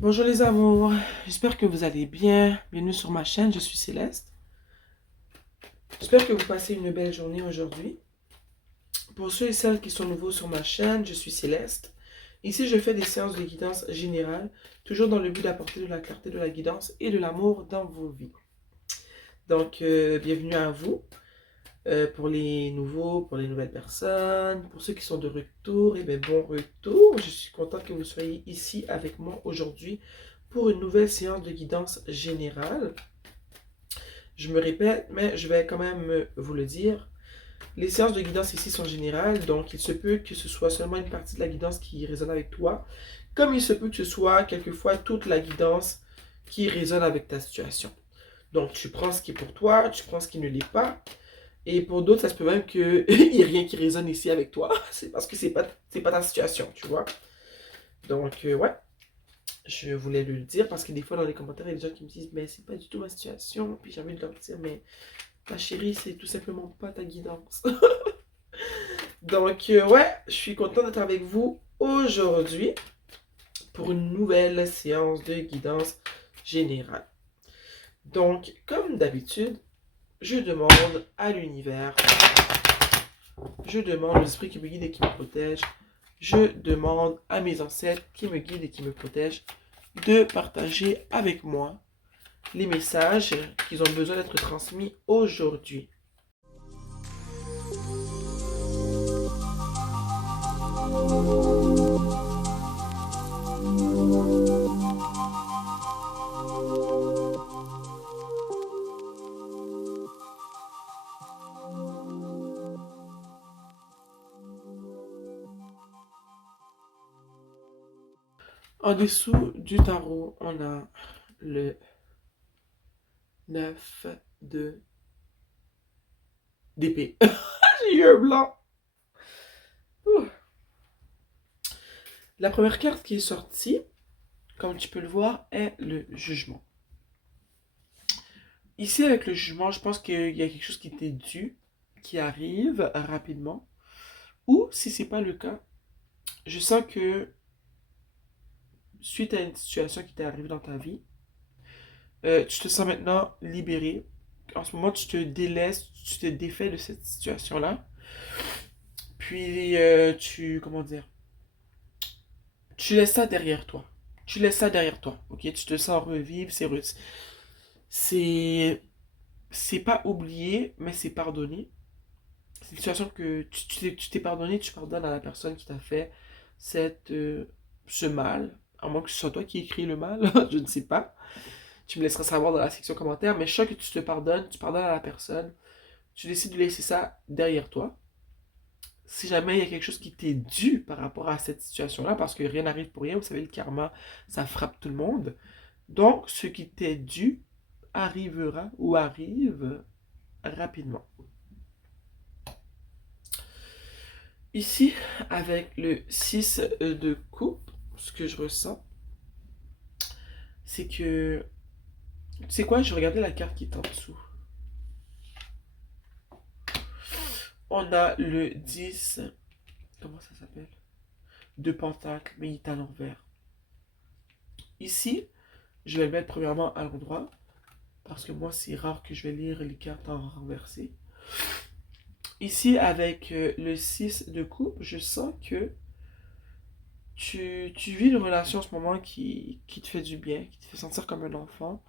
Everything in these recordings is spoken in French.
Bonjour les amours, j'espère que vous allez bien. Bienvenue sur ma chaîne, je suis Céleste. J'espère que vous passez une belle journée aujourd'hui. Pour ceux et celles qui sont nouveaux sur ma chaîne, je suis Céleste. Ici, je fais des séances de guidance générale, toujours dans le but d'apporter de la clarté, de la guidance et de l'amour dans vos vies. Donc, bienvenue à vous. Pour les nouveaux, pour les nouvelles personnes, pour ceux qui sont de retour, et bien bon retour. Je suis contente que vous soyez ici avec moi aujourd'hui pour une nouvelle séance de guidance générale. Je me répète, mais je vais quand même vous le dire. Les séances de guidance ici sont générales, donc il se peut que ce soit seulement une partie de la guidance qui résonne avec toi, comme il se peut que ce soit quelquefois toute la guidance qui résonne avec ta situation. Donc tu prends ce qui est pour toi, tu prends ce qui ne l'est pas, et pour d'autres, ça se peut même qu'il n'y ait rien qui résonne ici avec toi. C'est parce que c'est pas ta situation, tu vois. Donc, ouais, je voulais le dire parce que des fois, dans les commentaires, il y a des gens qui me disent, mais c'est pas du tout ma situation. Puis j'ai envie de leur dire, mais ma chérie, c'est tout simplement pas ta guidance. Donc, ouais, je suis contente d'être avec vous aujourd'hui pour une nouvelle séance de guidance générale. Donc, comme d'habitude, je demande à l'univers, je demande aux esprits qui me guident et qui me protègent, je demande à mes ancêtres qui me guident et qui me protègent de partager avec moi les messages qu'ils ont besoin d'être transmis aujourd'hui. En dessous du tarot, on a le 9 de d'épée. J'ai eu un blanc. Ouh. La première carte qui est sortie, comme tu peux le voir, est le jugement. Ici, avec le jugement, je pense qu'il y a quelque chose qui t'est dû, qui arrive rapidement. Ou, si c'est pas le cas, je sens que suite à une situation qui t'est arrivée dans ta vie, tu te sens maintenant libéré. En ce moment, tu te délaisses, tu te défais de cette situation-là. Puis, comment dire, tu laisses ça derrière toi. Tu laisses ça derrière toi, ok? Tu te sens revivre, c'est, c'est pas oublié, mais c'est pardonné. C'est une situation que tu t'es pardonné, tu pardonnes à la personne qui t'a fait cette, ce mal. À moins que ce soit toi qui écris le mal, je ne sais pas. Tu me laisseras savoir dans la section commentaire, mais je sens que tu te pardonnes, tu pardonnes à la personne, tu décides de laisser ça derrière toi. Si jamais il y a quelque chose qui t'est dû par rapport à cette situation-là, parce que rien n'arrive pour rien, vous savez, le karma, ça frappe tout le monde. Donc, ce qui t'est dû arrivera ou arrive rapidement. Ici, avec le 6 de coupe, ce que je ressens, c'est que, tu sais quoi, je regardais la carte qui est en dessous. On a le 10, comment ça s'appelle? De pentacle, mais il est à l'envers. Ici, je vais le mettre premièrement à l'endroit, parce que moi, c'est rare que je vais lire les cartes en renversé. Ici, avec le 6 de coupe, je sens que tu vis une relation en ce moment qui te fait du bien, qui te fait sentir comme un enfant.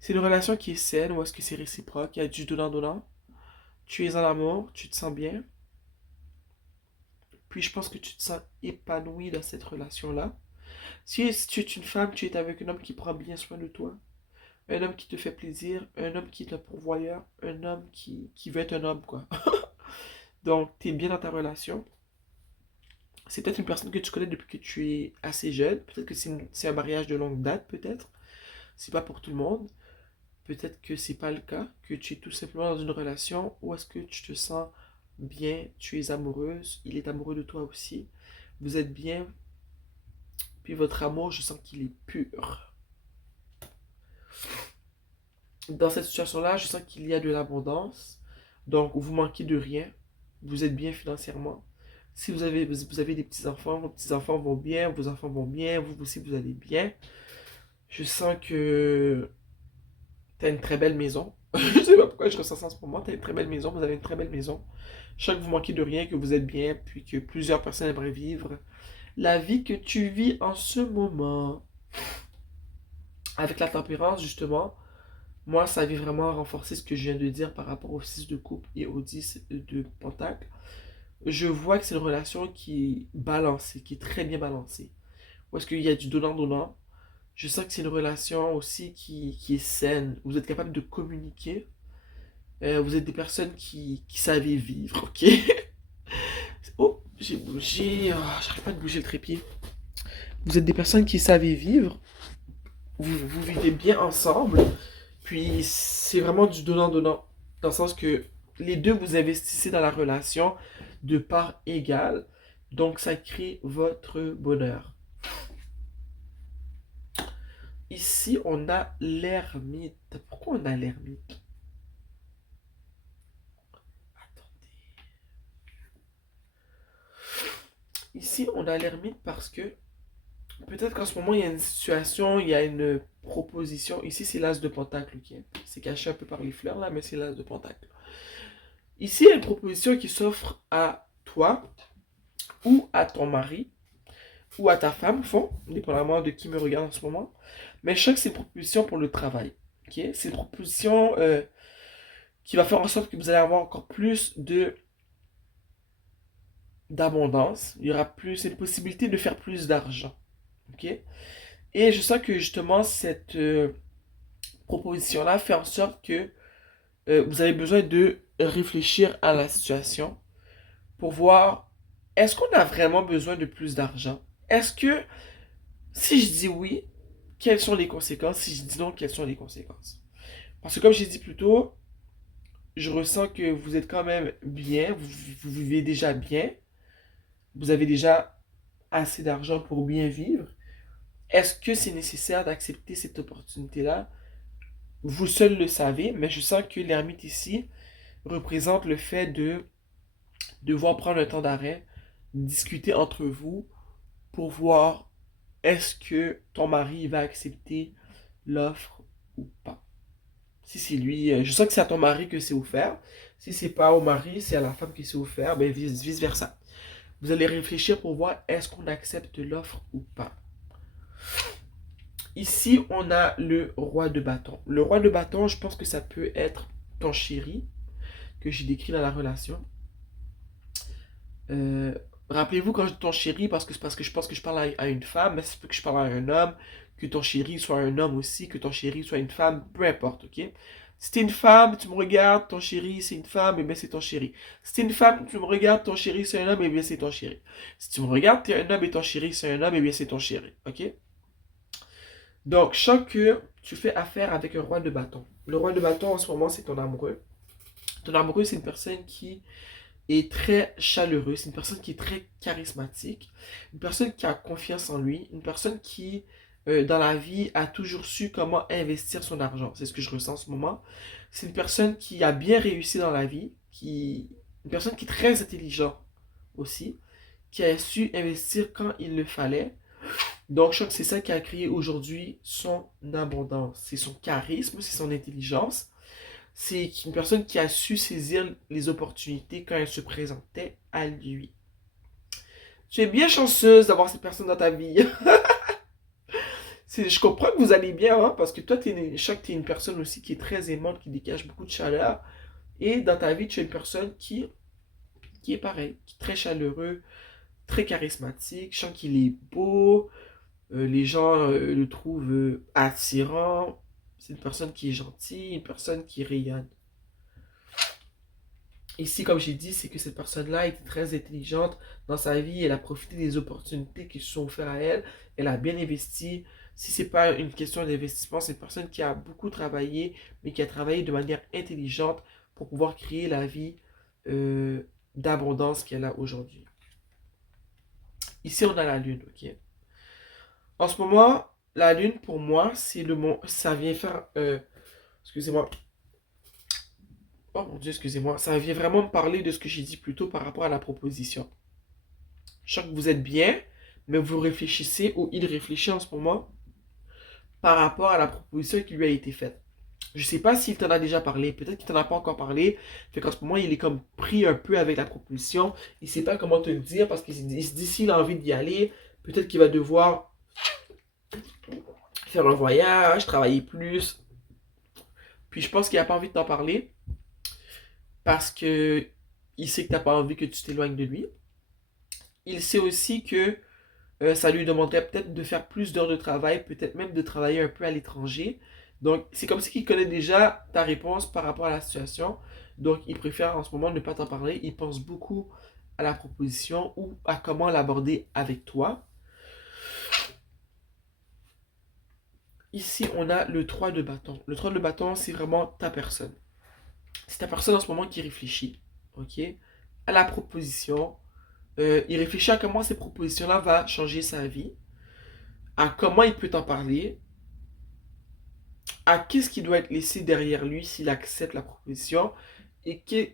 C'est une relation qui est saine, ou est-ce que c'est réciproque, il y a du donnant-donnant. Tu es en amour, tu te sens bien. Puis je pense que tu te sens épanoui dans cette relation-là. Si tu es une femme, tu es avec un homme qui prend bien soin de toi. Un homme qui te fait plaisir, un homme qui est un pourvoyeur, un homme qui veut être un homme, quoi. Donc, tu es bien dans ta relation. C'est peut-être une personne que tu connais depuis que tu es assez jeune. Peut-être que c'est un mariage de longue date, peut-être. C'est pas pour tout le monde. Peut-être que c'est pas le cas, que tu es tout simplement dans une relation où est-ce que tu te sens bien, tu es amoureuse, il est amoureux de toi aussi. Vous êtes bien, puis votre amour, je sens qu'il est pur. Dans cette situation-là, je sens qu'il y a de l'abondance. Donc, vous manquez de rien. Vous êtes bien financièrement. Si vous avez des petits-enfants, vos petits-enfants vont bien, vos enfants vont bien, vous aussi, vous allez bien. Je sens que tu as une très belle maison. Je sais pas pourquoi je ressens ça en ce moment. Tu as une très belle maison, vous avez une très belle maison. Je sens que vous manquez de rien, que vous êtes bien, puis que plusieurs personnes aimeraient vivre la vie que tu vis en ce moment. Avec la tempérance, justement, moi, ça vient vraiment renforcer ce que je viens de dire par rapport au 6 de coupe et au 10 de pentacle. Je vois que c'est une relation qui est balancée, qui est très bien balancée. Où est-ce qu'il y a du donnant-donnant. Je sens que c'est une relation aussi qui est saine. Vous êtes capable de communiquer. Vous êtes des personnes qui savent vivre, ok? Oh, j'ai bougé. Ah, j'arrive pas de bouger le trépied. Vous êtes des personnes qui savent vivre. Vous vivez bien ensemble. Puis c'est vraiment du donnant-donnant. Dans le sens que les deux vous investissez dans la relation de part égale. Donc ça crée votre bonheur. Ici, on a l'ermite. Pourquoi on a l'ermite? Attendez. Ici, on a l'ermite parce que peut-être qu'en ce moment, il y a une situation, il y a une proposition. Ici, c'est l'as de pentacle, ok? C'est caché un peu par les fleurs, là, mais c'est l'as de pentacle. Ici, il y a une proposition qui s'offre à toi ou à ton mari ou à ta femme, au fond, dépendamment de qui me regarde en ce moment. Mais je sens que c'est une proposition pour le travail. Ok? C'est une proposition qui va faire en sorte que vous allez avoir encore plus d'abondance. Il y aura plus une possibilité de faire plus d'argent. Ok? Et je sens que justement cette proposition-là fait en sorte que vous avez besoin de réfléchir à la situation pour voir est-ce qu'on a vraiment besoin de plus d'argent? Est-ce que si je dis oui, quelles sont les conséquences? Si je dis non, quelles sont les conséquences? Parce que comme j'ai dit plus tôt, je ressens que vous êtes quand même bien, vous vivez déjà bien, vous avez déjà assez d'argent pour bien vivre. Est-ce que c'est nécessaire d'accepter cette opportunité-là? Vous seul le savez, mais je sens que l'ermite ici représente le fait de devoir prendre un temps d'arrêt, discuter entre vous pour voir est-ce que ton mari va accepter l'offre ou pas. Si c'est lui, je sens que c'est à ton mari que c'est offert. Si c'est pas au mari, c'est à la femme que c'est offert, ben vice versa. Vous allez réfléchir pour voir est-ce qu'on accepte l'offre ou pas. Ici, on a le roi de bâton. Le roi de bâton, je pense que ça peut être ton chéri, que j'ai décrit dans la relation. Euh, Rappelez-vous quand je dis ton chéri, parce que c'est parce que je pense que je parle à une femme, mais c'est peut que je parle à un homme, que ton chéri soit un homme aussi, que ton chéri soit une femme, peu importe, ok? Si t'es une femme, tu me regardes, ton chéri c'est une femme, et bien c'est ton chéri. Si t'es une femme, tu me regardes, ton chéri c'est un homme, et bien c'est ton chéri. Si tu me regardes, t'es un homme et ton chéri c'est un homme, et bien c'est ton chéri, ok? Donc, je sens que tu fais affaire avec un roi de bâton. Le roi de bâton en ce moment c'est ton amoureux. Ton amoureux c'est une personne qui est très chaleureux, c'est une personne qui est très charismatique, une personne qui a confiance en lui, une personne qui, dans la vie, a toujours su comment investir son argent. C'est ce que je ressens en ce moment. C'est une personne qui a bien réussi dans la vie, une personne qui est très intelligente aussi, qui a su investir quand il le fallait. Donc, je crois que c'est ça qui a créé aujourd'hui son abondance. C'est son charisme, c'est son intelligence, c'est une personne qui a su saisir les opportunités quand elles se présentaient à lui. Tu es bien chanceuse d'avoir cette personne dans ta vie. Je comprends que vous allez bien, hein, parce que toi, je sens que tu es une personne aussi qui est très aimante, qui dégage beaucoup de chaleur. Et dans ta vie, tu es une personne qui est pareil, qui est très chaleureux, très charismatique. Je sens qu'il est beau, les gens le trouvent attirant. C'est une personne qui est gentille, une personne qui rayonne. Ici, comme j'ai dit, c'est que cette personne-là était très intelligente dans sa vie. Elle a profité des opportunités qui se sont offertes à elle. Elle a bien investi. Si c'est pas une question d'investissement, c'est une personne qui a beaucoup travaillé, mais qui a travaillé de manière intelligente pour pouvoir créer la vie d'abondance qu'elle a aujourd'hui. Ici, on a la lune, ok? En ce moment, la lune, pour moi, c'est le mot. Ça vient faire. Excusez-moi. Oh mon Dieu, excusez-moi. Ça vient vraiment me parler de ce que j'ai dit plus tôt par rapport à la proposition. Je sens que vous êtes bien, mais vous réfléchissez ou il réfléchit en ce moment par rapport à la proposition qui lui a été faite. Je sais pas s'il t'en a déjà parlé, peut-être qu'il t'en a pas encore parlé. Fait qu'en ce moment, il est comme pris un peu avec la proposition. Il sait pas comment te le dire parce qu'il se dit s'il a envie d'y aller, peut-être qu'il va devoir faire un voyage, travailler plus. Puis je pense qu'il a pas envie de t'en parler parce que il sait que t'as pas envie que tu t'éloignes de lui. Il sait aussi que ça lui demanderait peut-être de faire plus d'heures de travail, peut-être même de travailler un peu à l'étranger. Donc, c'est comme si il connaît déjà ta réponse par rapport à la situation. Donc, il préfère en ce moment ne pas t'en parler. Il pense beaucoup à la proposition ou à comment l'aborder avec toi. Ici, on a le 3 de bâton. Le 3 de bâton, c'est vraiment ta personne. C'est ta personne en ce moment qui réfléchit, ok, à la proposition. Il réfléchit à comment ces propositions-là vont changer sa vie, à comment il peut t'en parler, à qu'est-ce qui doit être laissé derrière lui s'il accepte la proposition et que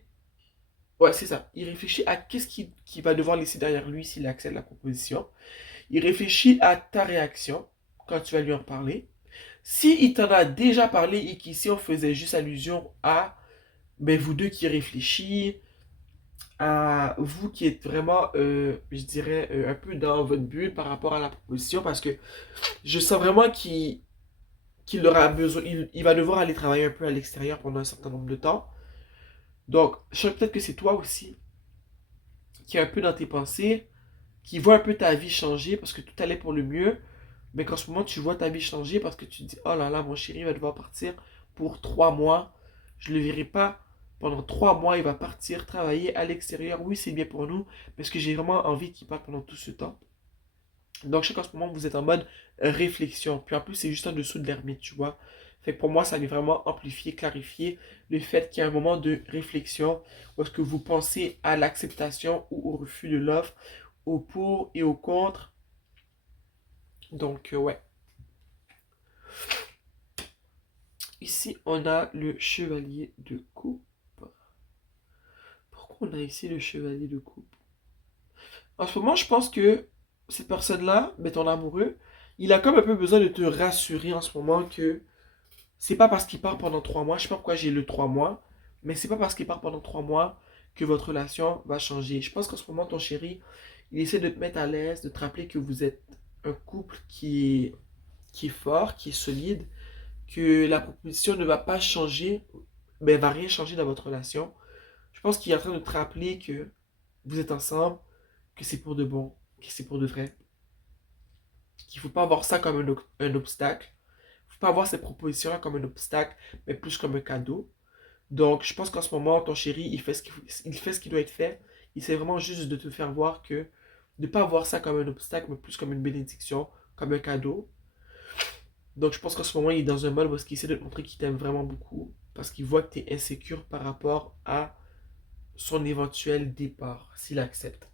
ouais, c'est ça. Il réfléchit à qu'est-ce qui va devoir laisser derrière lui s'il accepte la proposition. Il réfléchit à ta réaction quand tu vas lui en parler. Si il t'en a déjà parlé et qu'ici on faisait juste allusion à ben, vous deux qui réfléchissez, à vous qui êtes vraiment, je dirais, un peu dans votre bulle par rapport à la proposition parce que je sens vraiment qu'il aura besoin, il va devoir aller travailler un peu à l'extérieur pendant un certain nombre de temps. Donc, je sens peut-être que c'est toi aussi qui est un peu dans tes pensées, qui voit un peu ta vie changer parce que tout allait pour le mieux, mais qu'en ce moment tu vois ta vie changer parce que tu te dis, oh là là, mon chéri va devoir partir pour 3 mois. Je ne le verrai pas pendant 3 mois, il va partir travailler à l'extérieur. Oui, c'est bien pour nous, parce que j'ai vraiment envie qu'il parte pendant tout ce temps. Donc, je sais qu'en ce moment, vous êtes en mode réflexion. Puis en plus, c'est juste en dessous de l'ermite, tu vois. Fait que pour moi, ça vient vraiment amplifier, clarifier le fait qu'il y a un moment de réflexion où est-ce que vous pensez à l'acceptation ou au refus de l'offre, au pour et au contre. Donc, ouais. Ici, on a le chevalier de coupe. Pourquoi on a ici le chevalier de coupe? En ce moment, je pense que cette personne-là, mais ton amoureux, il a comme un peu besoin de te rassurer en ce moment que c'est pas parce qu'il part pendant 3 mois, je sais pas pourquoi j'ai le 3 mois, mais c'est pas parce qu'il part pendant 3 mois que votre relation va changer. Je pense qu'en ce moment, ton chéri, il essaie de te mettre à l'aise, de te rappeler que vous êtes un couple qui est fort, qui est solide, que la proposition ne va pas changer, mais va rien changer dans votre relation. Je pense qu'il est en train de te rappeler que vous êtes ensemble, que c'est pour de bon, que c'est pour de vrai, qu'il ne faut pas voir ça comme un obstacle. Il ne faut pas voir ces propositions-là comme un obstacle, mais plus comme un cadeau. Donc, je pense qu'en ce moment, ton chéri, il fait ce qui doit être fait. Il essaie vraiment juste de te faire voir que, de ne pas voir ça comme un obstacle, mais plus comme une bénédiction, comme un cadeau. Donc, je pense qu'en ce moment, il est dans un mode où il essaie de te montrer qu'il t'aime vraiment beaucoup, parce qu'il voit que tu es insécure par rapport à son éventuel départ, s'il accepte.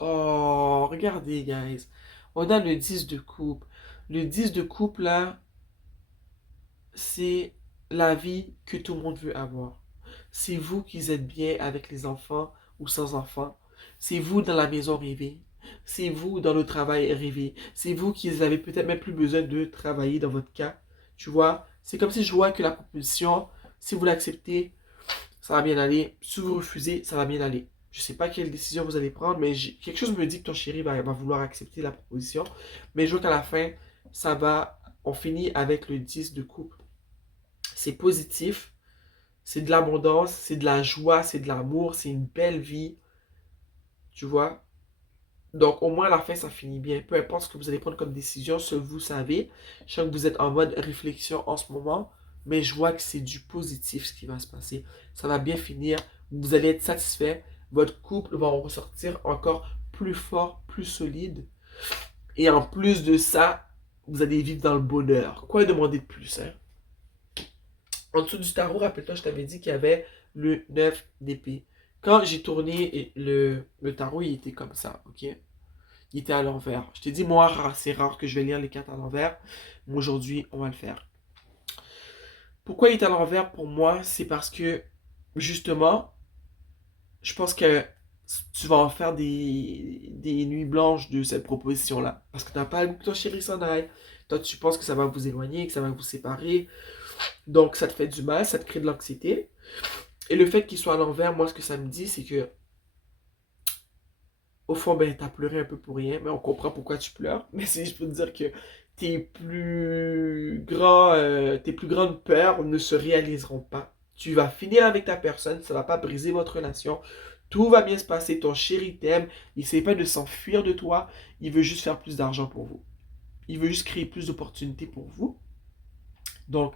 Oh, regardez, guys. On a le 10 de coupe. Le 10 de coupe, là, c'est la vie que tout le monde veut avoir. C'est vous qui êtes bien avec les enfants ou sans enfants. C'est vous dans la maison rêvée. C'est vous dans le travail rêvé. C'est vous qui avez peut-être même plus besoin de travailler dans votre cas. Tu vois, c'est comme si je vois que la proposition, si vous l'acceptez, ça va bien aller. Si vous refusez, ça va bien aller. Je ne sais pas quelle décision vous allez prendre, mais quelque chose me dit que ton chéri va vouloir accepter la proposition. Mais je vois qu'à la fin, ça va. On finit avec le 10 de coupe. C'est positif, c'est de l'abondance, c'est de la joie, c'est de l'amour, c'est une belle vie. Tu vois? Donc, au moins, à la fin, ça finit bien. Peu importe ce que vous allez prendre comme décision, ce vous savez. Je sens que vous êtes en mode réflexion en ce moment, mais je vois que c'est du positif ce qui va se passer. Ça va bien finir. Vous allez être satisfait. Votre couple va en ressortir encore plus fort, plus solide. Et en plus de ça, vous allez vivre dans le bonheur. Quoi demander de plus, hein? En dessous du tarot, rappelle-toi, je t'avais dit qu'il y avait le 9 d'épée. Quand j'ai tourné le tarot, il était comme ça, ok? Il était à l'envers. Je t'ai dit, moi, c'est rare que je vais lire les cartes à l'envers. Mais aujourd'hui, on va le faire. Pourquoi il est à l'envers pour moi? C'est parce que, justement, je pense que tu vas en faire des nuits blanches de cette proposition-là. Parce que tu n'as pas le goût que ton chéri s'en aille. Toi, tu penses que ça va vous éloigner, que ça va vous séparer. Donc, ça te fait du mal, ça te crée de l'anxiété. Et le fait qu'il soit à l'envers, moi, ce que ça me dit, c'est que, au fond, ben, t'as pleuré un peu pour rien, mais on comprend pourquoi tu pleures. Mais si je peux te dire que tes plus grandes peurs ne se réaliseront pas. Tu vas finir avec ta personne, ça va pas briser votre relation. Tout va bien se passer, ton chéri t'aime, il essaie pas de s'enfuir de toi, il veut juste faire plus d'argent pour vous. Il veut juste créer plus d'opportunités pour vous. Donc,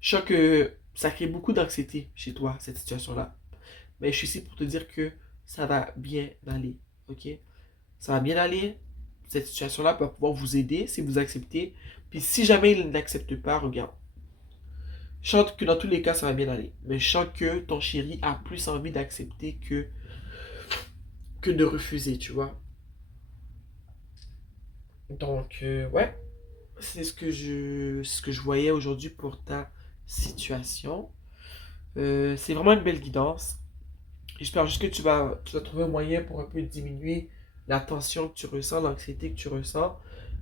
je crois que ça crée beaucoup d'anxiété chez toi, cette situation-là. Mais je suis ici pour te dire que ça va bien aller, ok? Ça va bien aller. Cette situation-là va pouvoir vous aider si vous acceptez. Puis si jamais il n'accepte pas, regarde. Je sens que dans tous les cas, ça va bien aller. Mais je sens que ton chéri a plus envie d'accepter que de refuser, tu vois. Donc, ouais, c'est ce que je voyais aujourd'hui pour ta situation. C'est vraiment une belle guidance. J'espère juste que tu vas trouver un moyen pour un peu diminuer la tension que tu ressens, l'anxiété que tu ressens.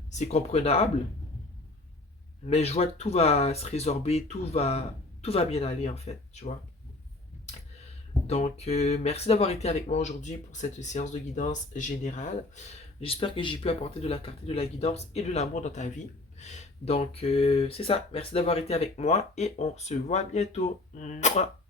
C'est comprenable, mais je vois que tout va se résorber, tout va bien aller en fait, tu vois. Donc, merci d'avoir été avec moi aujourd'hui pour cette séance de guidance générale. J'espère que j'ai pu apporter de la clarté, de la guidance et de l'amour dans ta vie. Donc, c'est ça. Merci d'avoir été avec moi et on se voit bientôt. Mouah.